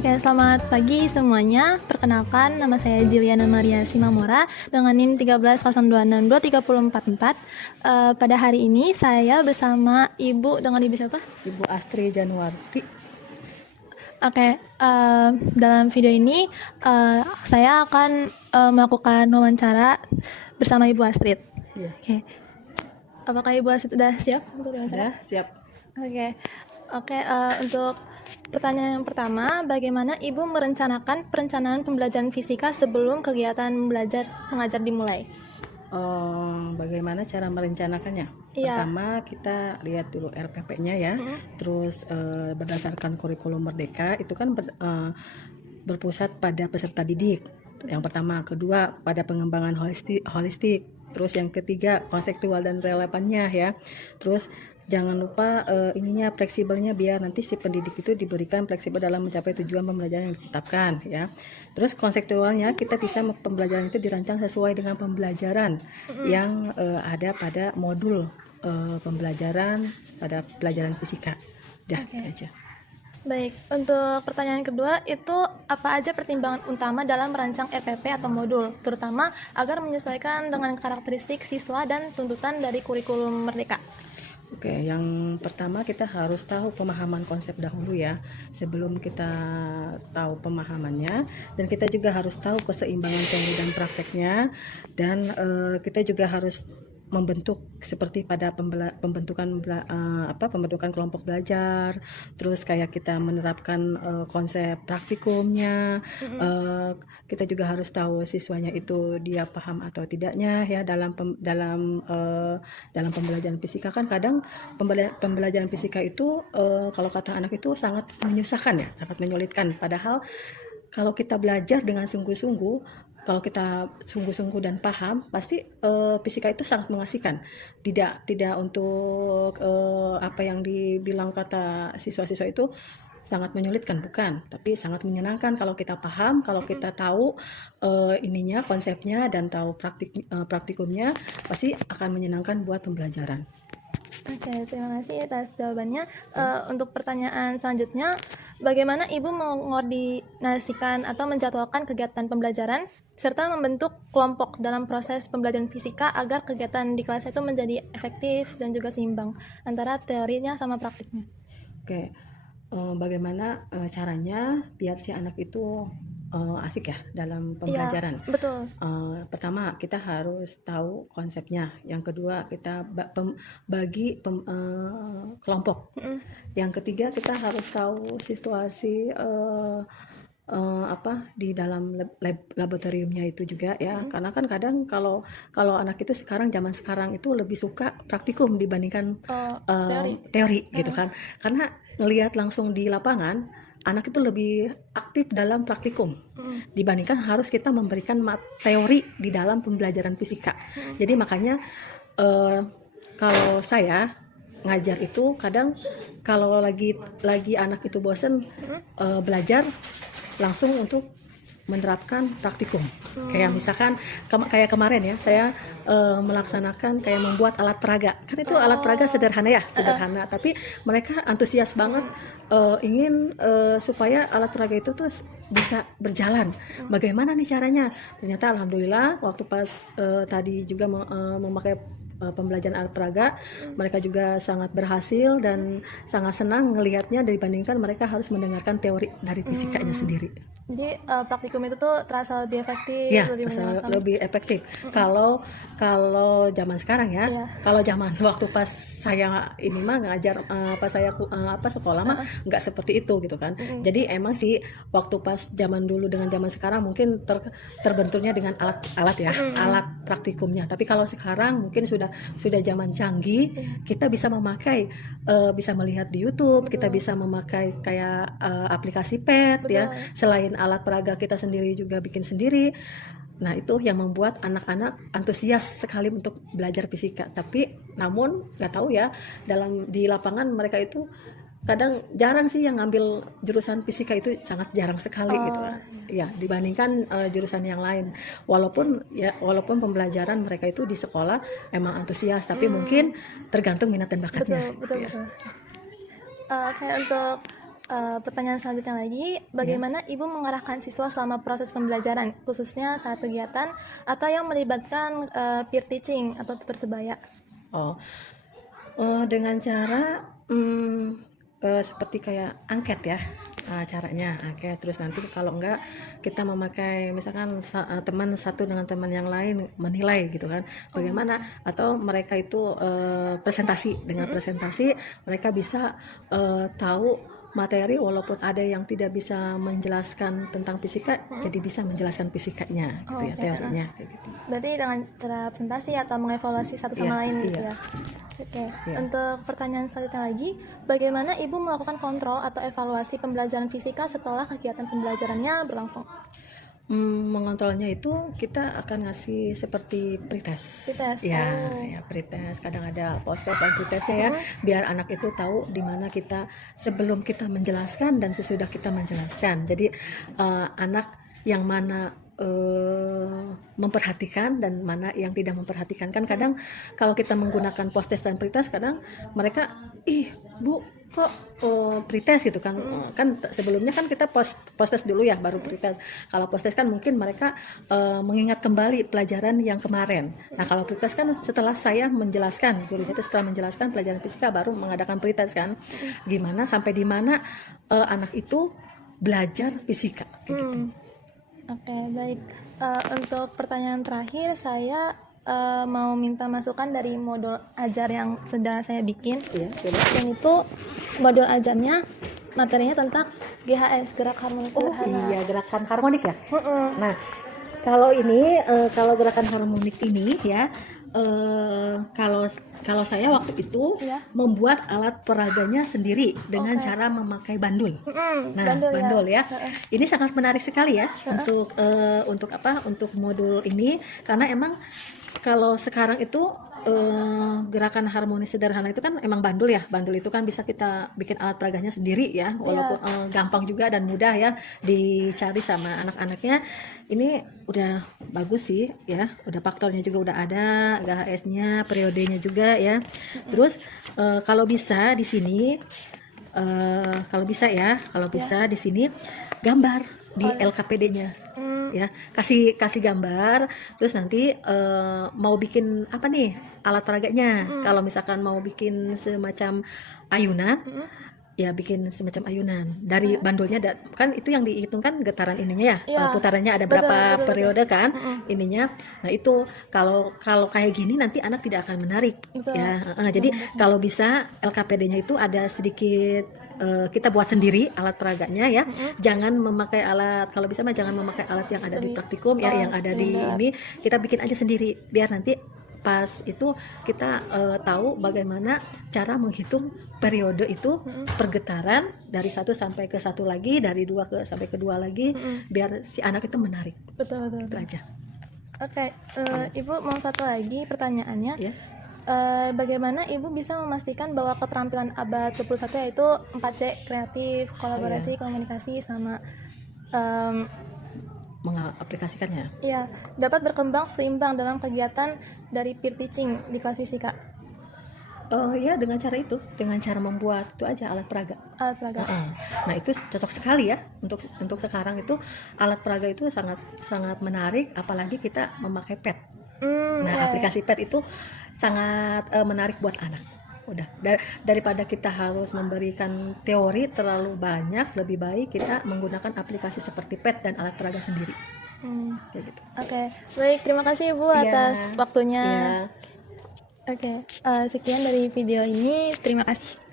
Oke, selamat pagi semuanya. Perkenalkan, nama saya Jiliana Maria Simamora dengan NIM 1302623044. Pada hari ini saya bersama Ibu, dengan Ibu siapa? Ibu Astri Januarti. Oke, dalam video ini saya akan melakukan wawancara bersama Ibu Astrid. Iya. Oke, apakah Ibu Astrid sudah siap untuk wawancara? Siap. Oke, untuk pertanyaan yang pertama, bagaimana Ibu merencanakan perencanaan pembelajaran fisika sebelum kegiatan mengajar dimulai? Bagaimana cara merencanakannya? Iya. Pertama kita lihat dulu RPP-nya ya. Terus berdasarkan kurikulum Merdeka itu kan berpusat pada peserta didik. Yang pertama, kedua pada pengembangan holistik. Terus yang ketiga konseptual dan relevannya ya. Terus jangan lupa fleksibelnya biar nanti si pendidik itu diberikan fleksibel dalam mencapai tujuan pembelajaran yang ditetapkan ya. Terus konseptualnya kita bisa pembelajaran itu dirancang sesuai dengan pembelajaran yang ada pada modul pembelajaran pada pelajaran fisika. Udah itu aja. Baik, untuk pertanyaan kedua itu apa aja pertimbangan utama dalam merancang RPP atau modul, terutama agar menyesuaikan dengan karakteristik siswa dan tuntutan dari kurikulum Merdeka? Oke, yang pertama kita harus tahu pemahaman konsep dahulu ya, sebelum kita tahu pemahamannya, dan kita juga harus tahu keseimbangan teori dan prakteknya, dan kita juga harus membentuk seperti pada pembentukan kelompok belajar, terus kayak kita menerapkan konsep praktikumnya, kita juga harus tahu siswanya itu dia paham atau tidaknya ya dalam pembelajaran fisika. Kan kadang pembelajaran fisika itu kalau kata anak itu sangat menyusahkan ya, sangat menyulitkan, padahal kalau kita belajar dengan sungguh-sungguh, kalau kita sungguh-sungguh dan paham, pasti fisika itu sangat mengasihkan. Tidak untuk apa yang dibilang kata siswa-siswa itu sangat menyulitkan, bukan, tapi sangat menyenangkan kalau kita paham, kalau kita tahu konsepnya dan tahu praktikumnya, pasti akan menyenangkan buat pembelajaran. Oke, terima kasih atas jawabannya. Untuk pertanyaan selanjutnya, bagaimana Ibu mengordinasikan atau menjadwalkan kegiatan pembelajaran serta membentuk kelompok dalam proses pembelajaran fisika agar kegiatan di kelas itu menjadi efektif dan juga seimbang antara teorinya sama praktiknya? Oke, bagaimana caranya biar si anak itu asik ya dalam pembelajaran? Iya, betul. Pertama kita harus tahu konsepnya. Yang kedua kita bagi kelompok. Yang ketiga kita harus tahu situasi di dalam laboratoriumnya itu juga ya. Karena kan kadang kalau anak itu zaman sekarang itu lebih suka praktikum dibandingkan teori gitu kan. Karena ngelihat langsung di lapangan, anak itu lebih aktif dalam praktikum dibandingkan harus kita memberikan teori di dalam pembelajaran fisika. Jadi makanya kalau saya ngajar itu kadang kalau lagi anak itu bosen belajar, langsung untuk menerapkan praktikum. Kayak misalkan kayak kemarin ya, saya melaksanakan kayak membuat alat peraga. Kan itu alat peraga sederhana, tapi mereka antusias banget ingin supaya alat peraga itu terus bisa berjalan. Bagaimana nih caranya? Ternyata alhamdulillah waktu pas tadi juga memakai pembelajaran alat peraga, mereka juga sangat berhasil dan sangat senang ngelihatnya dibandingkan mereka harus mendengarkan teori dari fisikanya sendiri. Jadi praktikum itu tuh terasa lebih efektif, Ya, lebih efektif. Kalau zaman sekarang ya, kalau zaman waktu pas saya ini mah ngajar pas saya sekolah mah nggak seperti itu gitu kan. Jadi emang sih waktu pas zaman dulu dengan zaman sekarang mungkin terbenturnya dengan alat praktikumnya. Tapi kalau sekarang mungkin sudah zaman canggih, kita bisa memakai bisa melihat di YouTube, kita bisa memakai kayak aplikasi pad ya. Selain alat peraga kita sendiri juga bikin sendiri. Nah itu yang membuat anak-anak antusias sekali untuk belajar fisika. Tapi namun nggak tahu ya, di lapangan mereka itu kadang jarang sih yang ngambil jurusan fisika, itu sangat jarang sekali gitu ya, dibandingkan jurusan yang lain. Walaupun pembelajaran mereka itu di sekolah emang antusias, tapi mungkin tergantung minat dan bakatnya. Betul. Kayak untuk Pertanyaan selanjutnya lagi, bagaimana Ibu mengarahkan siswa selama proses pembelajaran, khususnya saat kegiatan atau yang melibatkan peer teaching atau tutor sebaya? Oh, dengan cara seperti kayak angket ya. Caranya angket, terus nanti kalau enggak kita memakai misalkan teman satu dengan teman yang lain menilai gitu kan, bagaimana, atau mereka itu presentasi, dengan presentasi mereka bisa tahu materi, walaupun ada yang tidak bisa menjelaskan tentang fisika, jadi bisa menjelaskan fisikanya gitu ya, teorinya kayak gitu. Berarti dengan cara presentasi atau mengevaluasi satu sama lain gitu ya. Oke. Untuk pertanyaan selanjutnya lagi, bagaimana Ibu melakukan kontrol atau evaluasi pembelajaran fisika setelah kegiatan pembelajarannya berlangsung? Mengontrolnya itu kita akan ngasih seperti pretest. Pretest, Ya pretest. Kadang ada poster dan pretestnya ya, biar anak itu tahu di mana kita sebelum kita menjelaskan dan sesudah kita menjelaskan. Jadi anak yang mana memperhatikan dan mana yang tidak memperhatikan. Kan kadang kalau kita menggunakan post-test dan pretest, kadang mereka, ih Bu, kok pretest gitu kan. Kan sebelumnya kan kita post-test dulu ya, baru pretest. Kalau post-test kan mungkin mereka mengingat kembali pelajaran yang kemarin. Nah kalau pretest kan setelah saya menjelaskan, gurunya itu setelah menjelaskan pelajaran fisika baru mengadakan pretest kan. Gimana sampai di mana anak itu belajar fisika kayak gitu. Oke, baik. Untuk pertanyaan terakhir, saya mau minta masukan dari modul ajar yang sedang saya bikin. Iya, Dan itu modul ajarnya materinya tentang GHS, gerak harmonik sederhana. Iya, gerakan harmonik ya. Nah, kalau ini kalau gerakan harmonik ini ya, kalau saya waktu itu membuat alat peraganya sendiri dengan cara memakai bandul. Nah, bandul ya. Ini sangat menarik sekali ya untuk apa? Untuk modul ini, karena emang kalau sekarang itu gerakan harmonis sederhana itu kan emang bandul ya. Bandul itu kan bisa kita bikin alat peraganya sendiri ya, walaupun gampang juga dan mudah ya dicari sama anak-anaknya. Ini udah bagus sih ya, udah faktornya juga udah ada, GHS-nya, periodenya juga ya. Terus kalau bisa di sini kalau bisa di sini gambar di LKPD-nya. Ya, kasih gambar, terus nanti mau bikin apa nih alat peraganya. Kalau misalkan mau bikin semacam ayunan, ya bikin semacam ayunan dari bandulnya. Kan itu yang dihitungkan getaran ininya ya, putarannya ada berapa periode kan ininya. Nah itu kalau kayak gini nanti anak tidak akan menarik ya. Jadi kalau bisa LKPD-nya itu ada sedikit kita buat sendiri alat peraganya ya. Jangan memakai alat, kalau bisa mah jangan memakai alat yang ada di praktikum ya, yang ada di ini. Kita bikin aja sendiri biar nanti pas itu kita tahu bagaimana cara menghitung periode itu pergetaran dari satu sampai ke satu lagi, dari dua sampai ke dua lagi, biar si anak itu menarik. Betul. Itu aja. Oke, Ibu mau satu lagi pertanyaannya. Bagaimana Ibu bisa memastikan bahwa keterampilan abad 21 yaitu 4C, kreatif, kolaborasi, komunikasi, sama mengaplikasikannya? Iya, dapat berkembang seimbang dalam kegiatan dari peer teaching di kelas fisika? Ya dengan cara itu, dengan cara membuat itu aja alat peraga. Alat peraga. Nah itu cocok sekali ya untuk sekarang itu alat peraga itu sangat menarik, apalagi kita memakai pad. Aplikasi pad itu sangat menarik buat anak. Udah daripada kita harus memberikan teori terlalu banyak, lebih baik kita menggunakan aplikasi seperti pad dan alat peraga sendiri. Kayak gitu. Oke, baik, terima kasih Ibu atas waktunya. Oke, sekian dari video ini, terima kasih.